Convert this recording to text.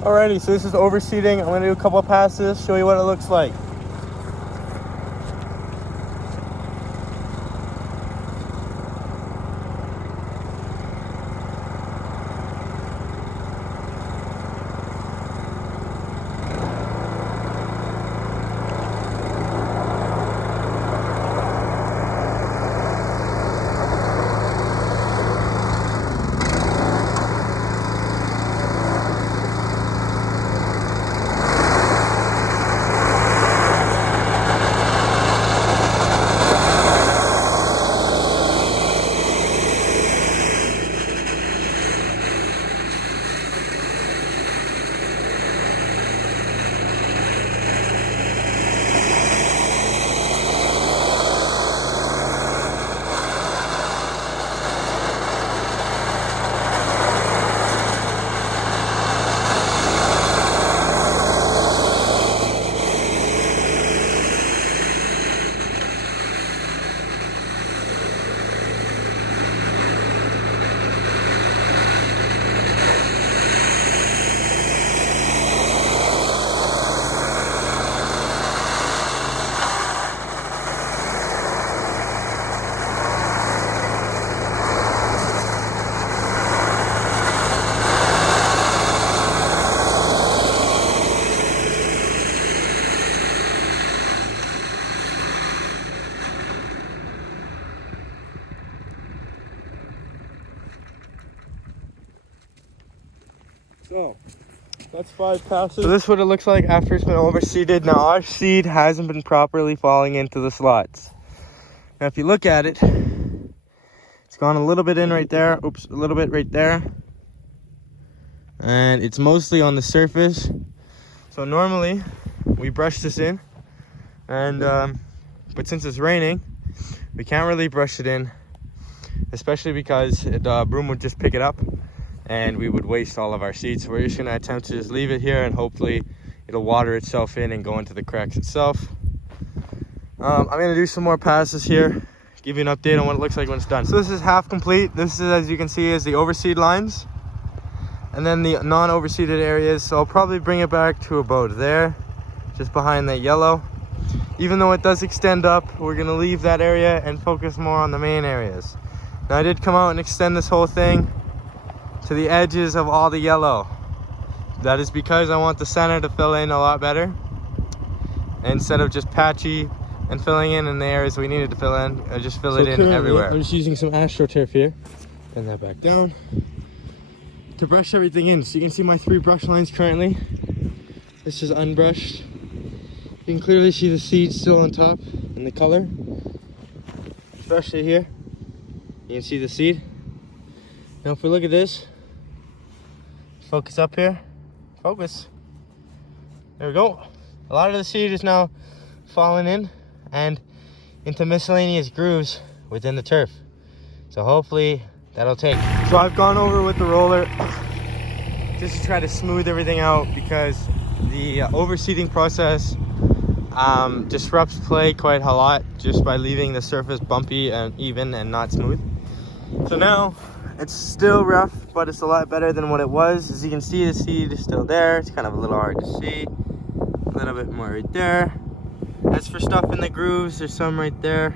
Alrighty, so this is overseeding. I'm gonna do a couple of passes, show you what it looks like. So that's 5 passes. So this is what it looks like after it's been overseeded. Now our seed hasn't been properly falling into the slots. Now if you look at it, it's gone a little bit in right there. Oops, a little bit right there. And it's mostly on the surface. So normally we brush this in, and but since it's raining, we can't really brush it in, especially because the broom would just pick it up and we would waste all of our seeds. So we're just gonna attempt to just leave it here, and hopefully it'll water itself in and go into the cracks itself. I'm gonna do some more passes here, give you an update on what it looks like when it's done. So this is half complete. This is, as you can see, is the overseed lines, and then the non-overseeded areas. So I'll probably bring it back to about there, just behind that yellow. Even though it does extend up, we're gonna leave that area and focus more on the main areas. Now I did come out and extend this whole thing to the edges of all the yellow. That is because I want the center to fill in a lot better, instead of just patchy and filling in the areas we needed to fill in. I just fill it in everywhere. I'm just using some AstroTurf here. Bend that back down to brush everything in. So you can see my 3 brush lines currently. This is unbrushed. You can clearly see the seeds still on top and the color. Especially here, you can see the seed. Now if we look at this, focus up here, focus. There we go. A lot of the seed is now falling in and into miscellaneous grooves within the turf. So hopefully that'll take. So I've gone over with the roller just to try to smooth everything out, because the overseeding process disrupts play quite a lot just by leaving the surface bumpy and even and not smooth. So now it's still rough, but it's a lot better than what it was. As you can see, the seed is still there. It's kind of a little hard to see. A little bit more right there. As for stuff in the grooves, there's some right there.